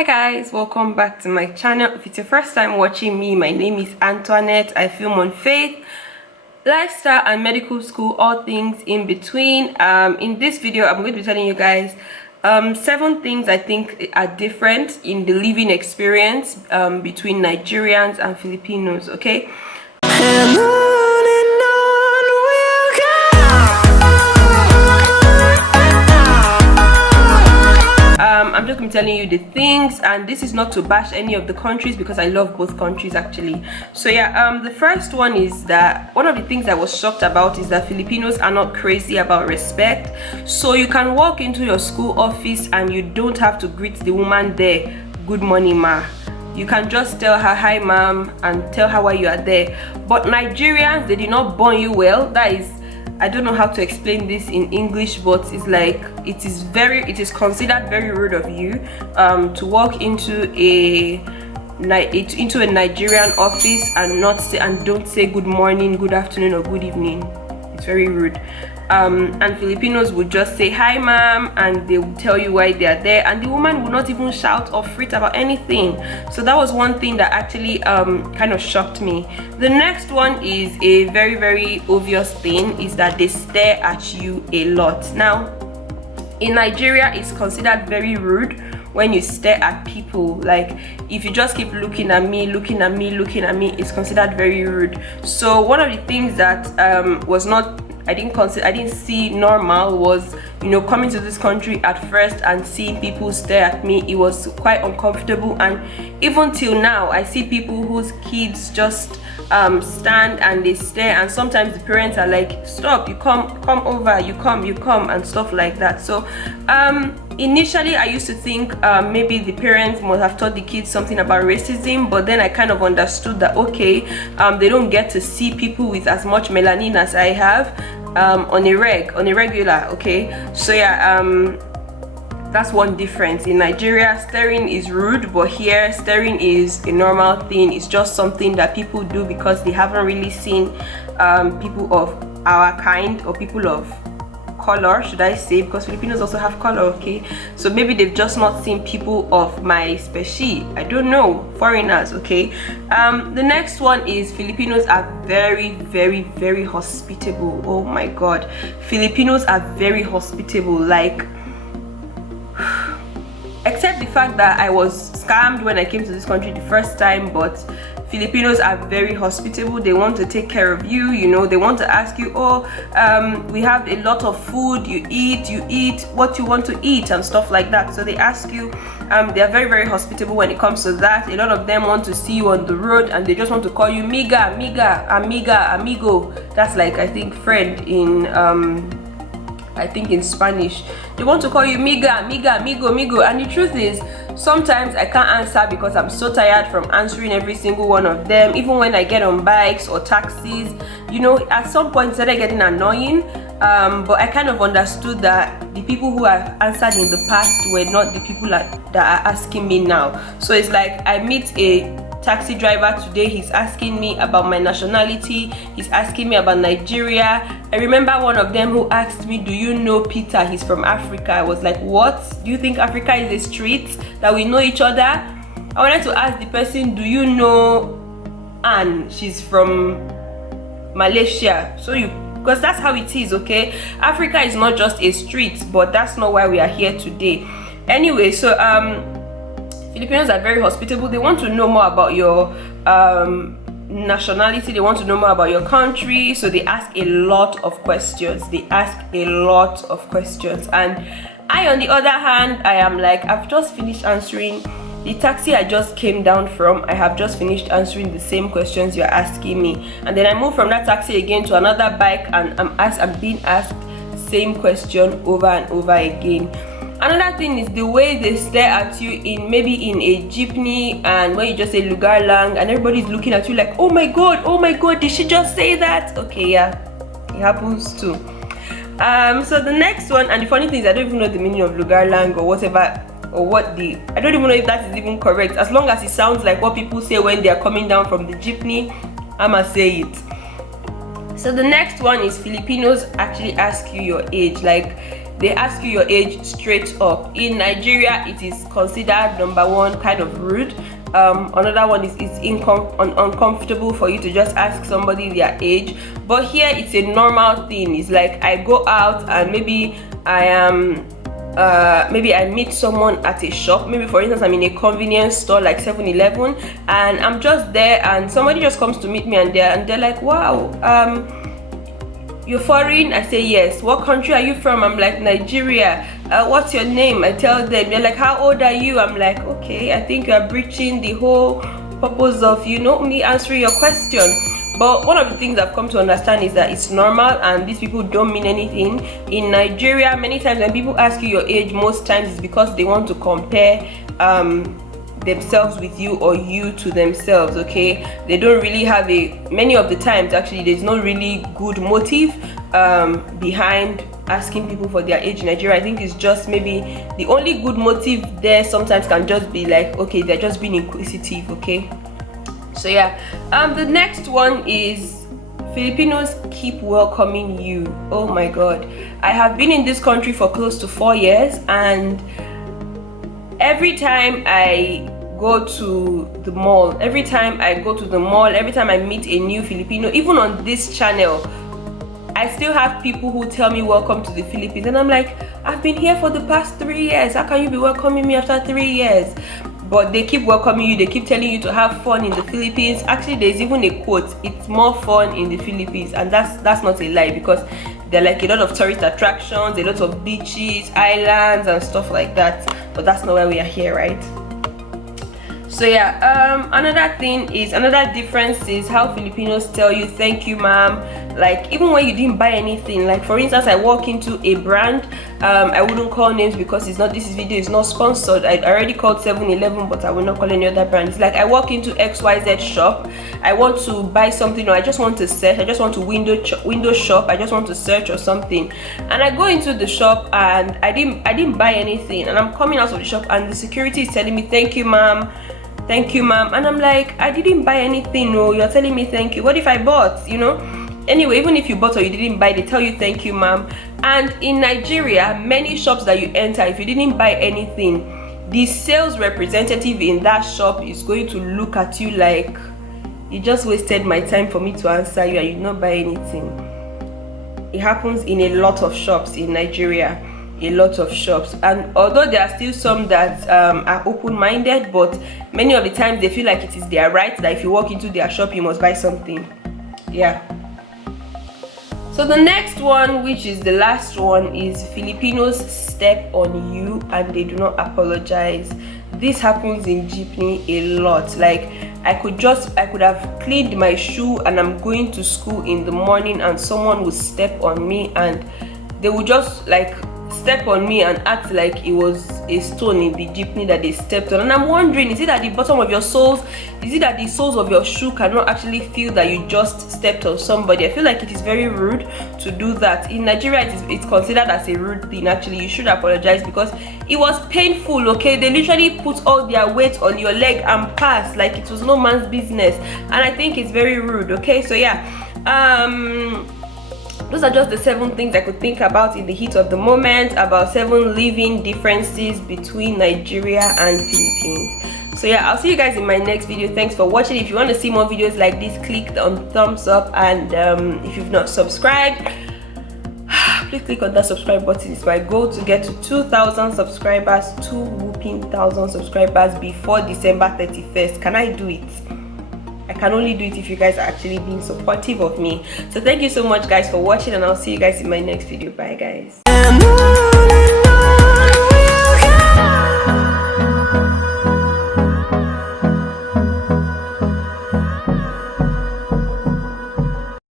Hi guys, welcome back to my channel. If it's your first time watching me, my name is Antoinette. I film on faith, lifestyle and medical school, all things in between. In this video I'm going to be telling you guys 7 things I think are different in the living experience between Nigerians and Filipinos. Okay, I'm just going to be telling you the things, and this is not to bash any of the countries because I love both countries actually. So yeah, the first one is that one of the things I was shocked about is that Filipinos are not crazy about respect. So you can walk into your school office and you don't have to greet the woman there, good morning ma. You can just tell her hi ma'am and tell her why you are there. But Nigerians, they did not born you well. That is, I don't know how to explain this in English, but it's like it is considered very rude of you to walk into a Nigerian office and don't say good morning, good afternoon or good evening. It's very rude. And Filipinos would just say hi ma'am and they will tell you why they are there, and the woman will not even shout or fret about anything. So that was one thing that actually kind of shocked me. The next one is a very, very obvious thing, is that they stare at you a lot. Now in Nigeria, it's considered very rude when you stare at people. Like if you just keep looking at me, it's considered very rude. So one of the things that I didn't see normal was, you know, coming to this country at first and seeing people stare at me. It was quite uncomfortable, and even till now I see people whose kids just stand and they stare, and sometimes the parents are like, stop, you come over, you come and stuff like that. So initially I used to think maybe the parents must have taught the kids something about racism, but then I kind of understood that okay, they don't get to see people with as much melanin as I have on a regular. Okay, so yeah, that's one difference. In Nigeria, staring is rude, but here staring is a normal thing. It's just something that people do because they haven't really seen people of our kind, or people of color, should I say, because Filipinos also have color. Okay, so maybe they've just not seen people of my species, I don't know, foreigners. Okay, the next one is Filipinos are very, very, very hospitable. Oh my god, Filipinos are very hospitable, like except the fact that I was scammed when I came to this country the first time, but Filipinos are very hospitable. They want to take care of you, you know. They want to ask you, oh, we have a lot of food, you eat what you want to eat and stuff like that. So they ask you. They are very, very hospitable when it comes to that. A lot of them want to see you on the road and they just want to call you miga, amiga, amigo. That's like, I think, friend in in Spanish. They want to call you miga, amigo. And the truth is, sometimes I can't answer because I'm so tired from answering every single one of them. Even when I get on bikes or taxis, you know, at some point it started getting annoying. But I kind of understood that the people who I've answered in the past were not the people that are asking me now. So it's like I meet a taxi driver today, he's asking me about my nationality, he's asking me about Nigeria. I remember one of them who asked me, do you know Peter, he's from Africa. I was like, what? Do you think Africa is a street that we know each other? I wanted to ask the person, do you know Anne, she's from Malaysia. So because that's how it is. Okay, Africa is not just a street, but that's not why we are here today. Anyway, so Filipinos are very hospitable. They want to know more about your nationality, they want to know more about your country, so they ask a lot of questions. And I, on the other hand, I am like, I've just finished answering the taxi I just came down from. I have just finished answering the same questions you're asking me, and then I move from that taxi again to another bike, and I'm being asked same question over and over again. Another thing is the way they stare at you maybe in a jeepney, and when you just say lugar lang and everybody's looking at you like, oh my god, did she just say that? Okay, yeah, it happens too. So the next one, and the funny thing is I don't even know the meaning of lugar lang or whatever, or I don't even know if that is even correct. As long as it sounds like what people say when they are coming down from the jeepney, I'ma say it. So the next one is Filipinos actually ask you your age. Like they ask you your age straight up. In Nigeria, it is considered number one kind of rude. Another one is it's uncomfortable for you to just ask somebody their age, but here it's a normal thing. It's like I go out and maybe I meet someone at a shop. Maybe for instance I'm in a convenience store like 7-Eleven, and I'm just there and somebody just comes to meet me and they're like, wow, you're foreign? I say yes. What country are you from? I'm like, Nigeria. What's your name? I tell them. They're like, how old are you? I'm like, okay, I think you're breaching the whole purpose of, you know, me answering your question. But one of the things I've come to understand is that it's normal and these people don't mean anything. In Nigeria, many times when people ask you your age, most times it's because they want to compare themselves with you or you to themselves. Okay, they don't really have many of the times actually there's no really good motive behind asking people for their age in Nigeria. I think it's just maybe the only good motive there sometimes can just be like, okay, they're just being inquisitive. Okay, so yeah, the next one is Filipinos keep welcoming you. Oh my god, I have been in this country for close to 4 years, and every time I go to the mall, every time I meet a new Filipino, even on this channel, I still have people who tell me welcome to the Philippines, and I'm like, I've been here for the past 3 years. How can you be welcoming me after 3 years? But they keep welcoming you, they keep telling you to have fun in the Philippines. Actually, there's even a quote, it's more fun in the Philippines, and that's not a lie, because there are like a lot of tourist attractions, a lot of beaches, islands and stuff like that, but that's not why we are here, right? So yeah, another difference is how Filipinos tell you thank you ma'am, like even when you didn't buy anything. Like for instance, I walk into a brand, I wouldn't call names because this video is not sponsored. I already called 7-Eleven, but I will not call any other brand. It's like I walk into XYZ shop, I want to buy something, or I just want to search, I just want to window shop, I just want to search or something, and I go into the shop and I didn't buy anything, and I'm coming out of the shop and the security is telling me thank you ma'am, and I'm like, I didn't buy anything. No, you're telling me thank you. What if I bought, you know? Anyway, even if you bought or you didn't buy, they tell you thank you ma'am. And in Nigeria, many shops that you enter, if you didn't buy anything, the sales representative in that shop is going to look at you like, you just wasted my time for me to answer you and you did not buy anything. It happens in a lot of shops in Nigeria, a lot of shops. And although there are still some that are open-minded, but many of the times they feel like it is their right that if you walk into their shop you must buy something. Yeah. So the next one, which is the last one, is Filipinos step on you and they do not apologize. This happens in jeepney a lot. Like I could have cleaned my shoe and I'm going to school in the morning and someone would step on me and they would just like step on me and act like it was a stone in the jeepney that they stepped on. And I'm wondering, is it at the bottom of your soles? Is it that the soles of your shoe cannot actually feel that you just stepped on somebody? I feel like it is very rude to do that. In Nigeria, it's considered as a rude thing. Actually, you should apologize because it was painful. Okay, they literally put all their weight on your leg and passed like it was no man's business, and I think it's very rude. Okay, so yeah, those are just the 7 things I could think about in the heat of the moment, about 7 living differences between Nigeria and Philippines. So yeah, I'll see you guys in my next video. Thanks for watching. If you want to see more videos like this, click on thumbs up, and if you've not subscribed, please click on that subscribe button. It's my goal to get to 2,000 subscribers, 2,000 subscribers before December 31st. Can I do it? I can only do it if you guys are actually being supportive of me. So thank you so much guys for watching, and I'll see you guys in my next video. Bye guys.